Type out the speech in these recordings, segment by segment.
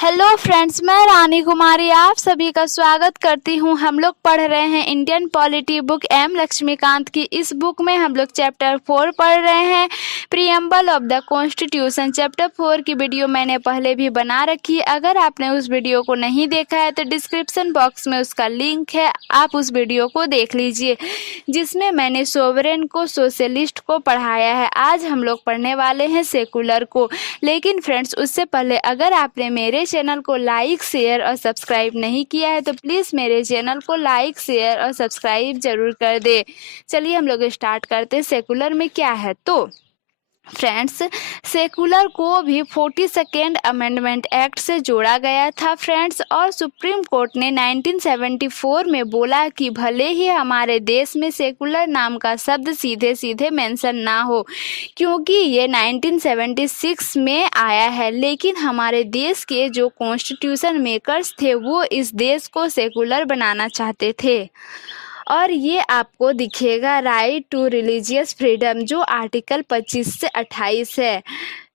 Hello friends, मैं रानी कुमारी आप सभी का स्वागत करती हूं। हम लोग पढ़ रहे हैं Indian polity book M Laxmikanth की। इस बुक में हम लोग चैप्टर 4 पढ़ रहे हैं, preamble of the constitution. Chapter 4 की वीडियो मैंने पहले भी बना रखी है। अगर आपने उस वीडियो को नहीं देखा है तो डिस्क्रिप्शन बॉक्स में उसका लिंक है, आप उस वीडियो को देख लीजिए, जिसमें मैंने सोवरेन को, सोशलिस्ट को पढ़ाया है। आज हम लोग पढ़ने वाले हैं सेकुलर को। लेकिन फ्रेंड्स, उससे पहले अगर आपने मेरे चैनल को लाइक, शेयर और सब्सक्राइब नहीं किया है तो प्लीज़ मेरे चैनल को लाइक, शेयर और सब्सक्राइब जरूर कर दे। चलिए हम लोग स्टार्ट करते हैं सेकुलर में क्या है। तो फ्रेंड्स, सेकुलर को भी 42nd अमेंडमेंट एक्ट से जोड़ा गया था फ्रेंड्स, और सुप्रीम कोर्ट ने 1974 में बोला कि भले ही हमारे देश में सेकुलर नाम का शब्द सीधे सीधे मेंशन ना हो, क्योंकि ये 1976 में आया है, लेकिन हमारे देश के जो कॉन्स्टिट्यूशन मेकर्स थे वो इस देश को सेकुलर बनाना चाहते थे। और ये आपको दिखेगा राइट टू रिलीजियस फ्रीडम, जो आर्टिकल 25 से 28 है।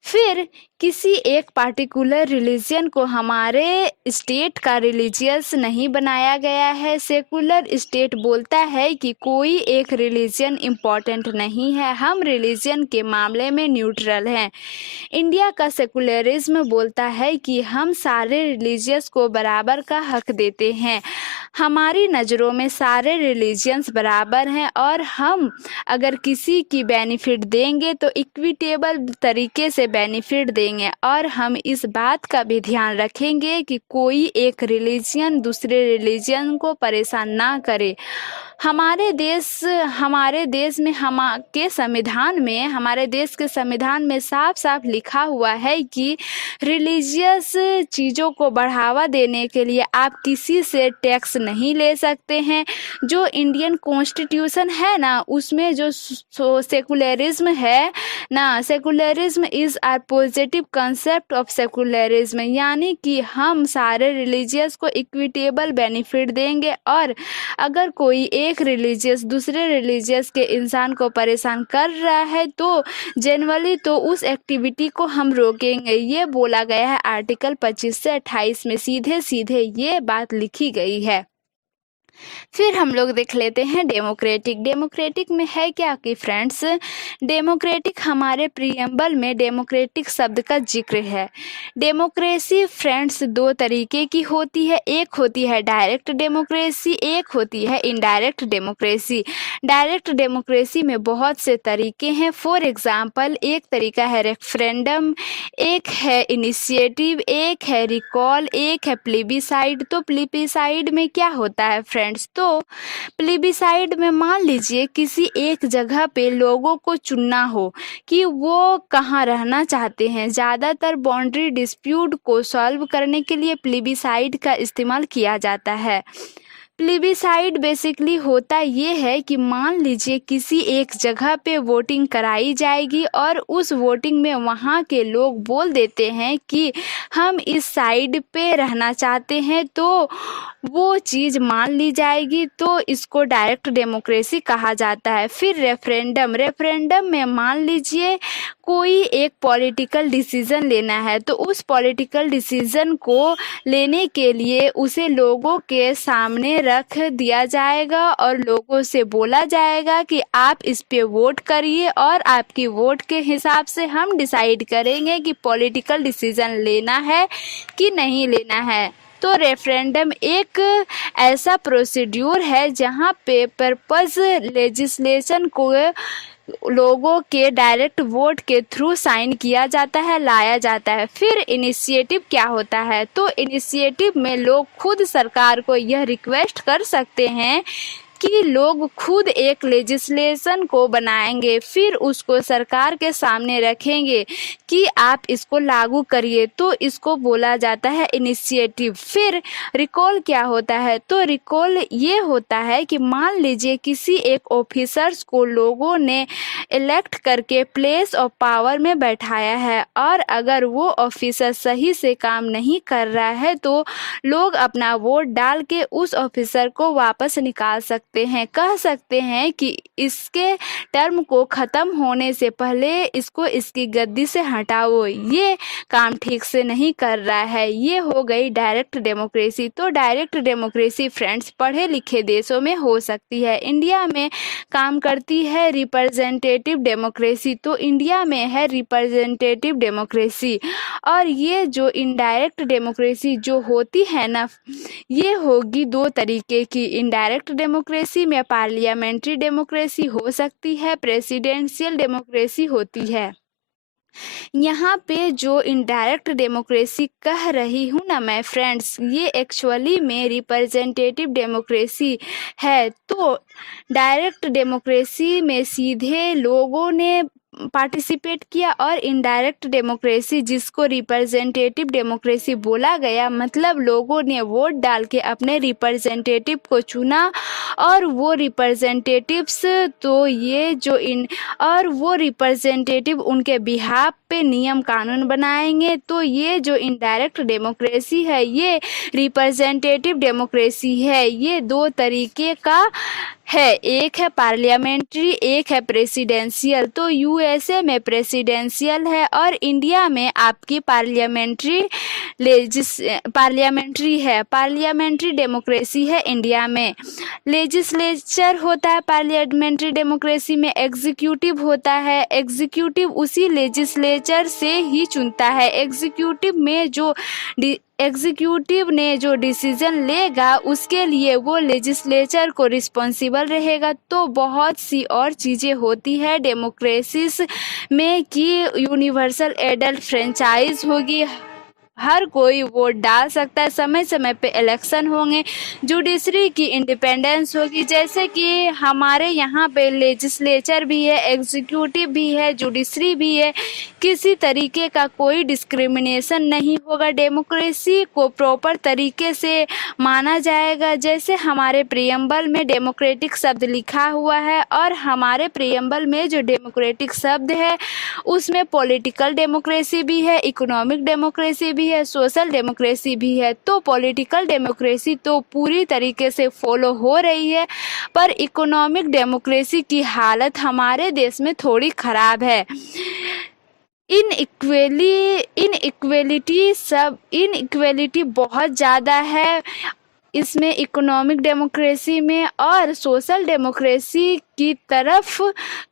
फिर किसी एक पार्टिकुलर रिलीजन को हमारे स्टेट का रिलीजियस नहीं बनाया गया है। सेकुलर स्टेट बोलता है कि कोई एक रिलीजन इम्पॉर्टेंट नहीं है, हम रिलीजन के मामले में न्यूट्रल हैं। इंडिया का सेकुलरिज्म बोलता है कि हम सारे रिलीजियस को बराबर का हक देते हैं, हमारी नज़रों में सारे रिलीजियंस बराबर हैं, और हम अगर किसी की बेनिफिट देंगे तो इक्विटेबल तरीके से बेनिफिट देंगे, और हम इस बात का भी ध्यान रखेंगे कि कोई एक रिलीजियन दूसरे रिलीजियन को परेशान ना करे। हमारे देश में हमारे देश के संविधान में साफ साफ लिखा हुआ है कि रिलीजियस चीज़ों को बढ़ावा देने के लिए आप किसी से टैक्स नहीं ले सकते हैं। जो इंडियन कॉन्स्टिट्यूशन है ना, उसमें जो सेकुलरिज्म है ना, secularism is our positive concept of secularism, यानी कि हम सारे रिलीजियस को इक्विटेबल बेनिफिट देंगे, और अगर कोई एक रिलीजियस दूसरे रिलीजियस के इंसान को परेशान कर रहा है तो जनरली तो उस एक्टिविटी को हम रोकेंगे। ये बोला गया है आर्टिकल 25 से 28 में, सीधे सीधे ये बात लिखी गई है। फिर हम लोग देख लेते हैं डेमोक्रेटिक। डेमोक्रेटिक में है क्या कि फ्रेंड्स, डेमोक्रेटिक हमारे प्रीएम्बल में डेमोक्रेटिक शब्द का जिक्र है। डेमोक्रेसी फ्रेंड्स दो तरीके की होती है, एक होती है डायरेक्ट डेमोक्रेसी, एक होती है इनडायरेक्ट डेमोक्रेसी। डायरेक्ट डेमोक्रेसी में बहुत से तरीके हैं। फॉर एग्जाम्पल, एक तरीका है रेफरेंडम, एक है इनिशिएटिव, एक है रिकॉल, एक है प्लेबिसाइड। तो प्लेबिसाइड में क्या होता है फ्रेंड्स, तो प्लेबिसाइड में मान लीजिए किसी एक जगह पे लोगों को चुनना हो कि वो कहाँ रहना चाहते हैं। ज़्यादातर बाउंड्री डिस्प्यूट को सॉल्व करने के लिए प्लेबिसाइड का इस्तेमाल किया जाता है। प्लेबिसाइड बेसिकली होता ये है कि मान लीजिए किसी एक जगह पे वोटिंग कराई जाएगी, और उस वोटिंग में वहाँ के लोग बोल देते हैं कि हम इस साइड पे रहना चाहते हैं, तो वो चीज़ मान ली जाएगी, तो इसको डायरेक्ट डेमोक्रेसी कहा जाता है। फिर रेफरेंडम, रेफरेंडम में मान लीजिए कोई एक पॉलिटिकल डिसीजन लेना है, तो उस पॉलिटिकल डिसीजन को लेने के लिए उसे लोगों के सामने रख दिया जाएगा, और लोगों से बोला जाएगा कि आप इस पे वोट करिए, और आपकी वोट के हिसाब से हम डिसाइड करेंगे कि पॉलिटिकल डिसीजन लेना है कि नहीं लेना है। तो रेफरेंडम एक ऐसा प्रोसीड्यूर है जहाँ पे पर्पस लेजिस्लेशन को लोगों के डायरेक्ट वोट के थ्रू साइन किया जाता है, लाया जाता है। फिर इनिशिएटिव क्या होता है, तो इनिशिएटिव में लोग खुद सरकार को यह रिक्वेस्ट कर सकते हैं कि लोग खुद एक लेजिस्लेशन को बनाएंगे, फिर उसको सरकार के सामने रखेंगे कि आप इसको लागू करिए, तो इसको बोला जाता है इनिशिएटिव। फिर रिकॉल क्या होता है, तो रिकॉल ये होता है कि मान लीजिए किसी एक ऑफिसर्स को लोगों ने इलेक्ट करके प्लेस ऑफ पावर में बैठाया है, और अगर वो ऑफिसर सही से काम नहीं कर रहा है तो लोग अपना वोट डाल के उस ऑफिसर को वापस निकाल सकते सकते हैं, कह सकते हैं कि इसके टर्म को ख़त्म होने से पहले इसको इसकी गद्दी से हटाओ, ये काम ठीक से नहीं कर रहा है। ये हो गई डायरेक्ट डेमोक्रेसी। तो डायरेक्ट डेमोक्रेसी फ्रेंड्स पढ़े लिखे देशों में हो सकती है, इंडिया में काम करती है रिप्रेजेंटेटिव डेमोक्रेसी। तो इंडिया में है रिप्रेजेंटेटिव डेमोक्रेसी। और ये जो इनडायरेक्ट डेमोक्रेसी जो होती है ना, ये होगी दो तरीके की। इनडायरेक्ट डेमोक्रेसी में पार्लियामेंट्री डेमोक्रेसी हो सकती है, प्रेसिडेंशियल डेमोक्रेसी होती है। यहाँ पे जो इनडायरेक्ट डेमोक्रेसी कह रही हूँ ना मैं फ्रेंड्स, ये एक्चुअली में रिप्रेजेंटेटिव डेमोक्रेसी है। तो डायरेक्ट डेमोक्रेसी में सीधे लोगों ने पार्टिसिपेट किया, और इनडायरेक्ट डेमोक्रेसी जिसको रिप्रेजेंटेटिव डेमोक्रेसी बोला गया, मतलब लोगों ने वोट डाल के अपने रिप्रेजेंटेटिव को चुना, और वो रिप्रेजेंटेटिव्स तो ये जो और वो रिप्रेजेंटेटिव उनके बिहाफ पे नियम कानून बनाएंगे। तो ये जो इनडायरेक्ट डेमोक्रेसी है, ये रिप्रेजेंटेटिव डेमोक्रेसी है। ये दो तरीके का है, एक है पार्लियामेंट्री, एक है प्रेसिडेंशियल। तो यूएसए में प्रेसिडेंशियल है और इंडिया में आपकी पार्लियामेंट्री है। पार्लियामेंट्री डेमोक्रेसी है इंडिया में। लेजिस्लेचर होता है पार्लियामेंट्री डेमोक्रेसी में, एग्जीक्यूटिव होता है, एग्जीक्यूटिव उसी लेजिस्लेचर से ही चुनता है। एग्जीक्यूटिव ने जो डिसीजन लेगा उसके लिए वो लेजिस्लेचर को रिस्पॉन्सिबल रहेगा। तो बहुत सी और चीज़ें होती है डेमोक्रेसीज में कि यूनिवर्सल एडल्ट फ्रेंचाइज होगी, हर कोई वोट डाल सकता है, समय समय पे इलेक्शन होंगे, जुडिशरी की इंडिपेंडेंस होगी। जैसे कि हमारे यहाँ पे लेजिस्लेचर भी है, एग्जीक्यूटिव भी है, जुडिशरी भी है, किसी तरीके का कोई डिस्क्रिमिनेशन नहीं होगा। डेमोक्रेसी को प्रॉपर तरीके से माना जाएगा। जैसे हमारे प्रियम्बल में डेमोक्रेटिक शब्द लिखा हुआ है, और हमारे प्रियम्बल में जो डेमोक्रेटिक शब्द है उसमें पॉलिटिकल डेमोक्रेसी भी है, इकोनॉमिक डेमोक्रेसी भी है, सोशल डेमोक्रेसी भी है। तो पॉलिटिकल डेमोक्रेसी तो पूरी तरीके से फॉलो हो रही है, पर इकोनॉमिक डेमोक्रेसी की हालत हमारे देश में थोड़ी खराब है। इनइक्वेलिटी बहुत ज़्यादा है इसमें, इकोनॉमिक डेमोक्रेसी में। और सोशल डेमोक्रेसी की तरफ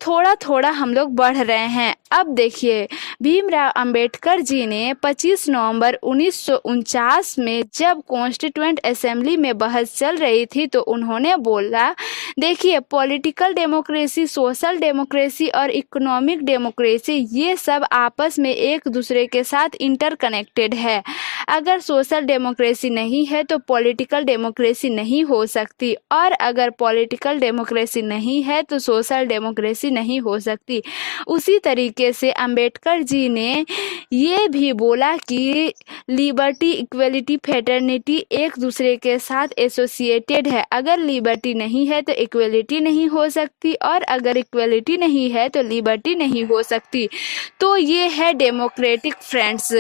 थोड़ा थोड़ा हम लोग बढ़ रहे हैं। अब देखिए, भीमराव अंबेडकर जी ने 25 नवंबर 1949 में जब कॉन्स्टिट्यूएंट असेंबली में बहस चल रही थी, तो उन्होंने बोला, देखिए पॉलिटिकल डेमोक्रेसी, सोशल डेमोक्रेसी और इकोनॉमिक डेमोक्रेसी ये सब आपस में एक दूसरे के साथ इंटरकनेक्टेड है। अगर सोशल डेमोक्रेसी नहीं है तो पॉलिटिकल डेमोक्रेसी नहीं हो सकती, और अगर पॉलिटिकल डेमोक्रेसी नहीं है तो सोशल डेमोक्रेसी नहीं हो सकती। उसी तरीके से अंबेडकर जी ने ये भी बोला कि लिबर्टी, इक्वलिटी, फ्रेटर्निटी एक दूसरे के साथ एसोसिएटेड है। अगर लिबर्टी नहीं है तो इक्वलिटी नहीं हो सकती, और अगर इक्वलिटी नहीं है तो लिबर्टी नहीं हो सकती। तो ये है डेमोक्रेटिक फ्रेंड्स,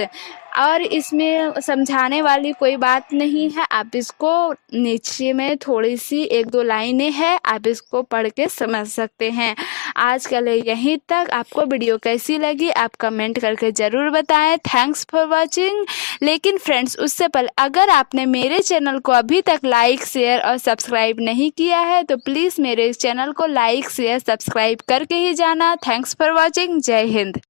और इसमें समझाने वाली कोई बात नहीं है। आप इसको नीचे में थोड़ी सी 1-2 लाइनें हैं, आप इसको पढ़ के समझ सकते हैं। आज के लिए यहीं तक। आपको वीडियो कैसी लगी आप कमेंट करके ज़रूर बताएं। Thanks for watching. लेकिन फ्रेंड्स, उससे पहले अगर आपने मेरे चैनल को अभी तक लाइक, शेयर और सब्सक्राइब नहीं किया है तो प्लीज़ मेरे चैनल को लाइक, शेयर, सब्सक्राइब करके ही जाना। Thanks for watching. जय हिंद।